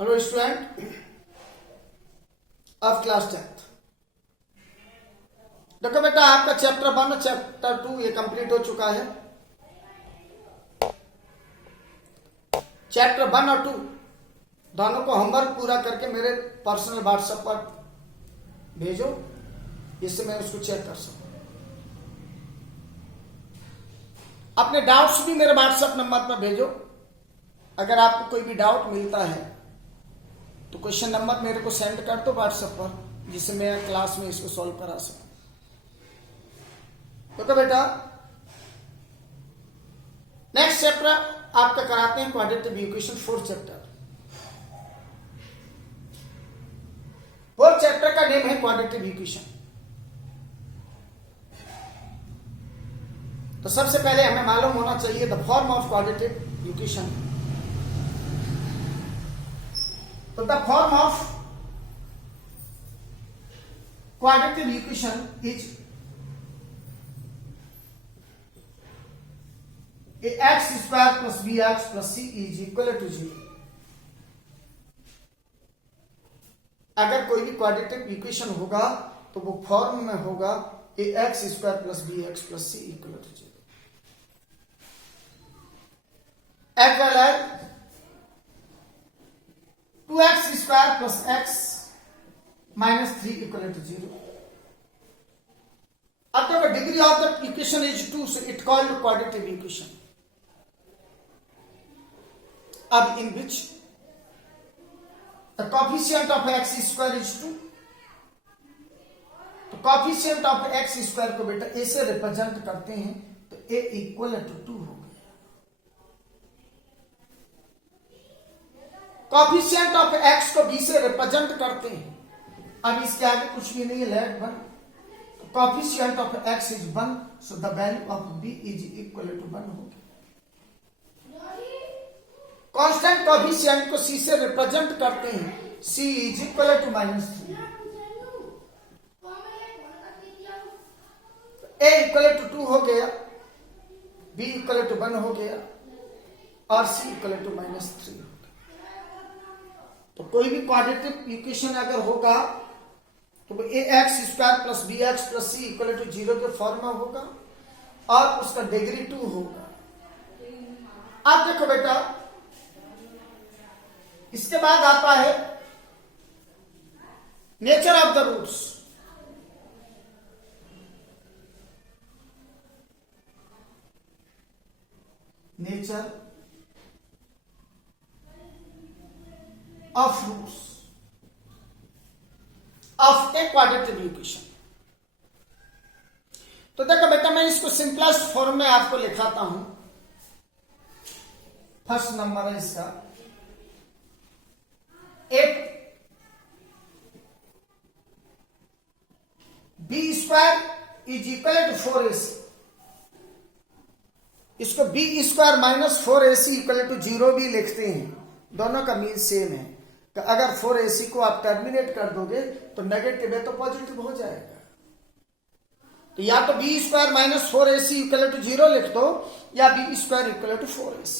Hello student of class 10th। देखो बेटा, आपका चैप्टर 1 और चैप्टर 2 ये कंप्लीट हो चुका है। चैप्टर 1 और 2 दोनों को होमवर्क पूरा करके मेरे पर्सनल व्हाट्सएप पर भेजो, जिससे मैं उसको चेक कर सकूं। अपने डाउट्स भी मेरे व्हाट्सएप नंबर पर भेजो। अगर आपको कोई भी डाउट मिलता है तो क्वेश्चन नंबर मेरे को सेंड कर दो व्हाट्सएप पर, जिससे मैं क्लास में इसको सॉल्व करा सकूं। तो बेटा, नेक्स्ट चैप्टर आपका कराते हैं quadratic equation, fourth chapter. Fourth chapter का नेम है क्वाड्रेटिक इक्वेशन। तो सबसे पहले हमें मालूम होना चाहिए the form of quadratic equation. तो the form of quadratic equation is x square plus bx plus c is equal to 0। अगर कोई भी क्वाड्रेटिक इक्वेशन होगा तो वो फॉर्म में होगा x square plus bx plus c equal to 0। As well as 2x square plus x minus 3 equal to 0। अब the degree of the equation is 2, so it called quadratic equation. अब in which the coefficient of x square is 2. तो coefficient of x square को बेटा a से represent करते हैं, तो a equal to 2 हो गया। coefficient of x को b से रिप्रेजेंट करते हैं। अब इसके आगे कुछ भी नहीं है, late 1। coefficient of x is 1, so the value of b is equal to 1 होगी। कांस्टेंट कोएफिशिएंट को c से रिप्रेजेंट करते हैं, c is equal to -3। a equal to 2 हो गया, b इक्वल टू 1 हो गया और c इक्वल टू -3 हो गया। तो कोई भी क्वाड्रेटिक इक्वेशन अगर होगा तो वो ax square plus bx plus c equal to 0 के फॉर्म में होगा और उसका डिग्री 2 होगा। अब देखो बेटा, इसके बाद आता है nature of the roots. Nature of roots of a quadratic equation. तो देखो बेटा, मैं इसको सिंपलेस्ट फॉर्म में आपको लिखाता हूं। फर्स्ट नंबर है इसका 8 b square is equal to 4ac। इसको b square minus 4ac equal to 0 भी लिखते हैं, दोनों का मीन सेम है। तो अगर 4ac को आप टर्मिनेट कर दोगे तो नेगेटिव है तो पॉजिटिव हो जाएगा। तो या तो b square minus 4ac equal to 0 लिख दो या b square equal to 4ac।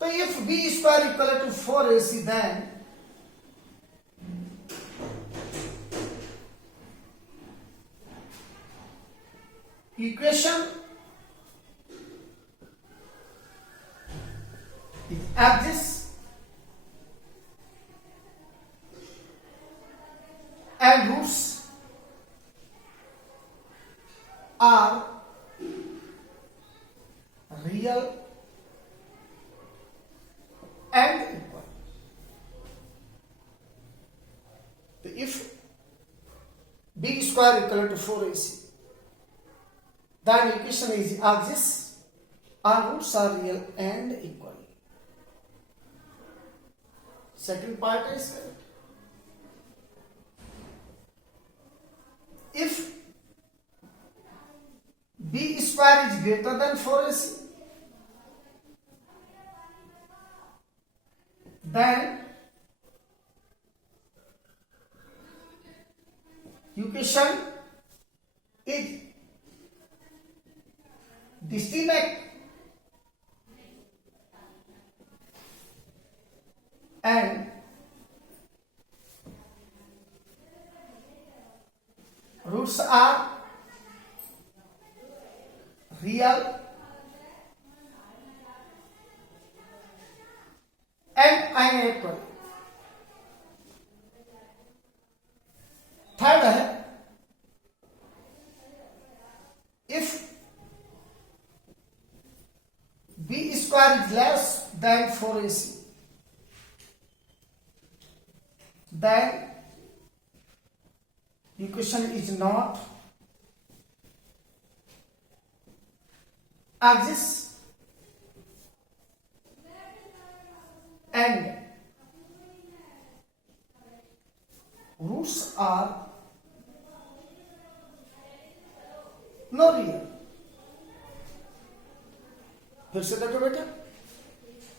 तो if b square equal to 4ac then equation exists and roots are real and equal. So if b square equal to 4ac, then equation is exists and roots are real and equal. Second part is correct. If b square is greater than 4ac, then equation is distinct and roots are real and unequal. Third है if b square is less than 4ac, then equation is not exists and roots are no real. फिर से देखो बेटा,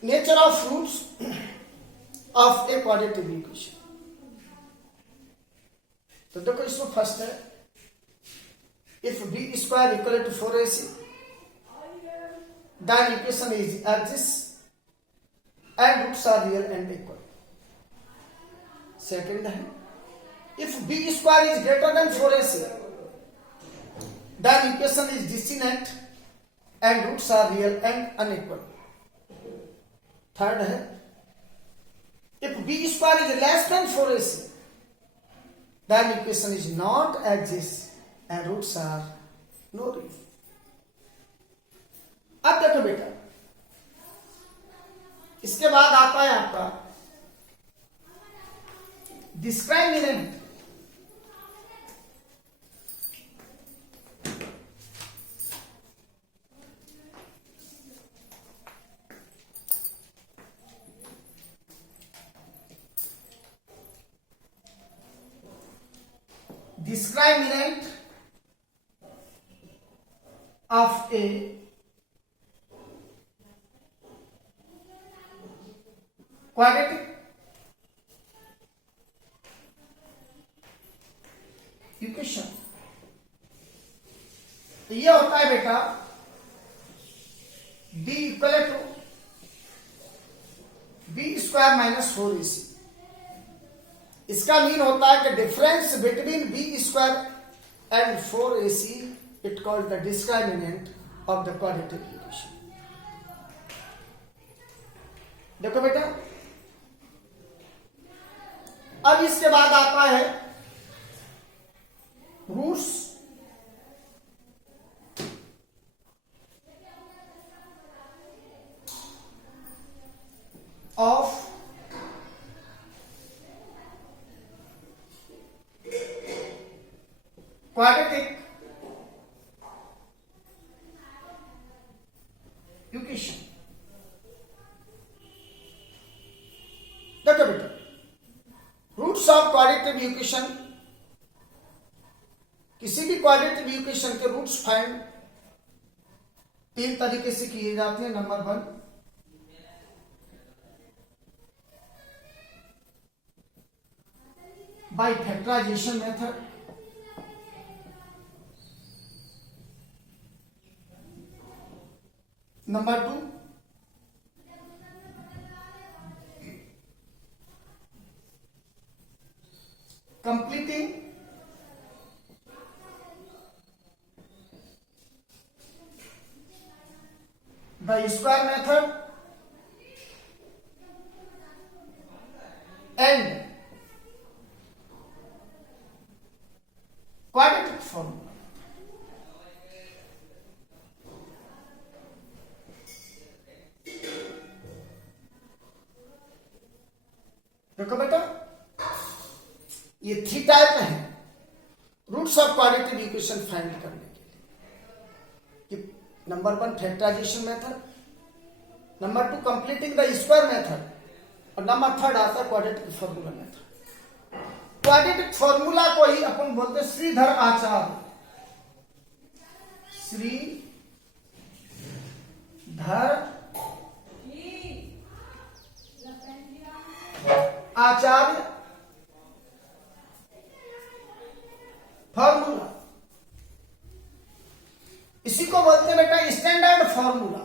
nature of roots of a quadratic equation. तो देखो इसमें first है if B square equal to 4ac then equation is exists and roots are real and equal. Second है if b square is greater than 4ac then equation is dissonant and roots are real and unequal. Third है if b square is less than 4ac then equation is not exists and roots are no real. अब देखो बेटा, इसके बाद आता है आपका discriminant. Discriminant of a quadratic equation. तो ये होता है बेटा b equal to b square minus 4ac. इसका मीन होता है कि difference between b square and 4ac it called the discriminant of the quadratic equation. देखो बेटा, अब इसके बाद आता है रूट्स ऑफ क्वाड्रेटिक इक्वेशन. देखो बेटा, रूट्स ऑफ क्वाड्रेटिक इक्वेशन, किसी भी क्वाड्रेटिक इक्वेशन के रूट्स फाइंड 3 तरीके से किए जाते हैं. Number 1, by factorization method. Number 2, completing the square method and quadratic formula. देखो बेटा, ये 3 टाइप है roots of quadratic equation find करने के लिए. Number 1 factorization method, number 2 completing the square method, और नंबर 3 आता है quadratic formula method. Quadratic formula को ही अपन बोलते हैं श्रीधर आचार्य. श्रीधर आचार्य फॉर्मूला. इसी को बोलते हैं बेटा स्टैंडर्ड फॉर्मूला.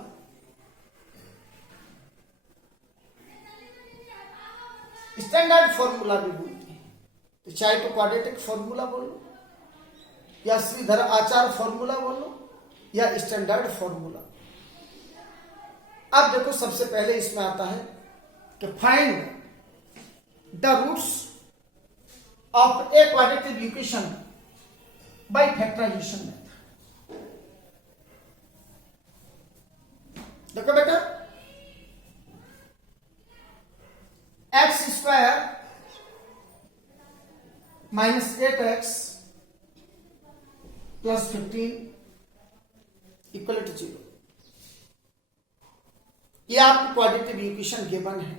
स्टैंडर्ड फॉर्मूला भी बोलते हैं। तो चाहे तो क्वाड्रेटिक फॉर्मूला बोलो या श्रीधर आचार्य फॉर्मूला बोलो या स्टैंडर्ड फॉर्मूला। अब देखो सबसे पहले इसमें आता है कि find the roots of a quadratic equation by factorization method. देखो बेटा, x square minus 8x plus 15 equal to 0, ये आपकी क्वाड्रेटिक इक्वेशन गिवन है।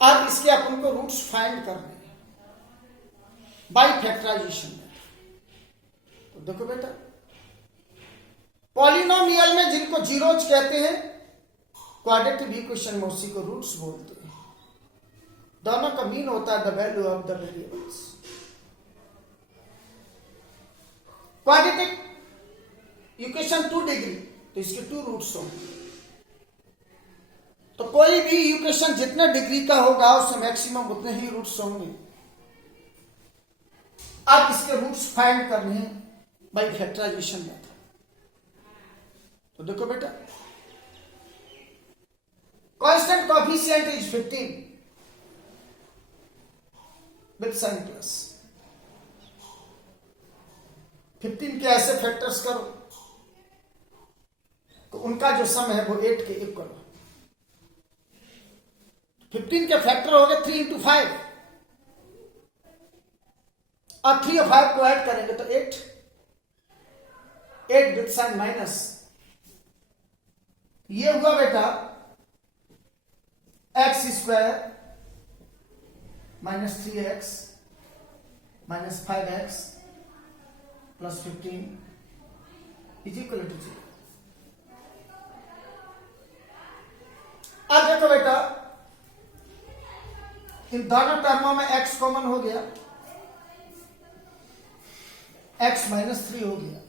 अब इसके अपन को रूट्स फाइंड करने हैं बाय फैक्टराइजेशन मेथड। तो देखो बेटा, पॉलिनोमियल में जिनको जीरोज कहते हैं, क्वाड्रेटिक इक्वेशन में उसी को रूट्स बोलते हैं। दोनों का मीन होता है the value of the variables. Quadratic equation 2 degree, तो इसके 2 रूट्स होंगे। तो कोई भी इक्वेशन जितने डिग्री का होगा उसमें मैक्सिमम उतने ही रूट्स होंगे। अब इसके रूट्स फाइंड करने हैं बाय फैक्टराइजेशन मेथड। तो देखो बेटा, constant coefficient is 15 with sign plus. 15 के ऐसे फैक्टर्स करो तो उनका जो सम है वो 8 के इक्वल हो। 15 के फैक्टर हो गए 3 इंटू 5, और 3 और 5 को ऐड करेंगे तो 8 विद साइन माइनस। ये हुआ बेटा x square minus 3x minus 5x plus 15 is equal to 0। अब देखो बेटा, इन दोनों टर्मों में x कॉमन हो गया, x माइनस 3 हो गया,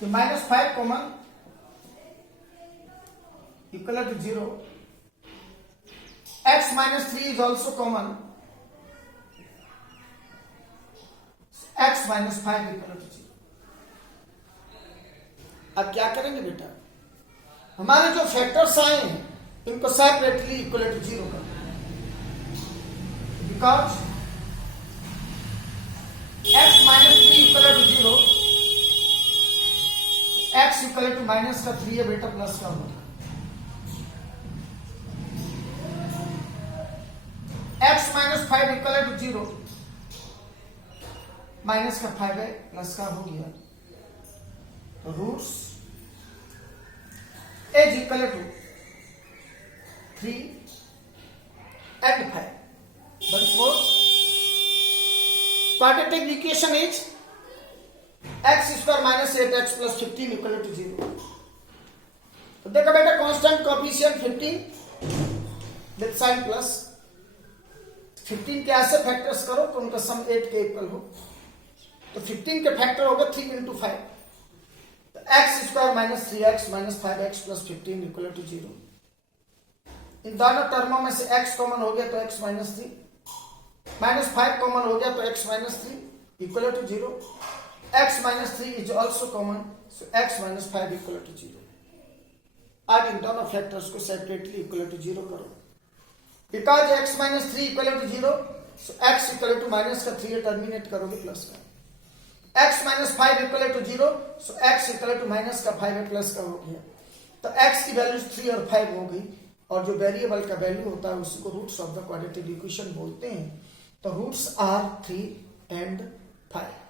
तो minus 5 common equal to 0। x minus 3 is also common, x minus 5 equal to 0। अब क्या करेंगे बेटा, हमारे जो फैक्टर्स आए हैं इनको सेपरेटली इक्वल टू 0 कर, because x minus 3 equal to 0, x equal to minus का 3 है बेटा, प्लस का होगा। x minus 5 equal to 0, minus का 5 है प्लस का हो गया। तो roots as equal to 3 and 5। Once more, quadratic equation is x square minus 8x plus 15 equal to 0। तो देखो बेटा, constant coefficient 15 with sign plus. 15 के ऐसे फैक्टर्स करो तो उनका सम 8 के इक्वल हो। तो 15 के फैक्टर होगा 3 इंटू 5, तो x square minus 3x minus 5x plus 15 equal to 0। इन दोनों टर्मों में से x कॉमन हो गया तो x माइनस 3, माइनस 5 कॉमन हो गया तो x minus 3 equal to 0। x minus 3 is also common, so x minus 5 equal to 0। अब इन दोनों फैक्टर्स को सेपरेटली इक्वल टू 0 करो। Because x minus 3 equal to 0, so x equal to minus का 3 terminate करोगे plus का। x minus 5 equal to 0, so x equal to minus का 5 plus का हो गया। तो x की वैल्यू 3 और 5 हो गई, और जो वेरिएबल का वैल्यू होता है उसको roots of the quadratic equation बोलते हैं। तो रूट्स आर 3 एंड 5।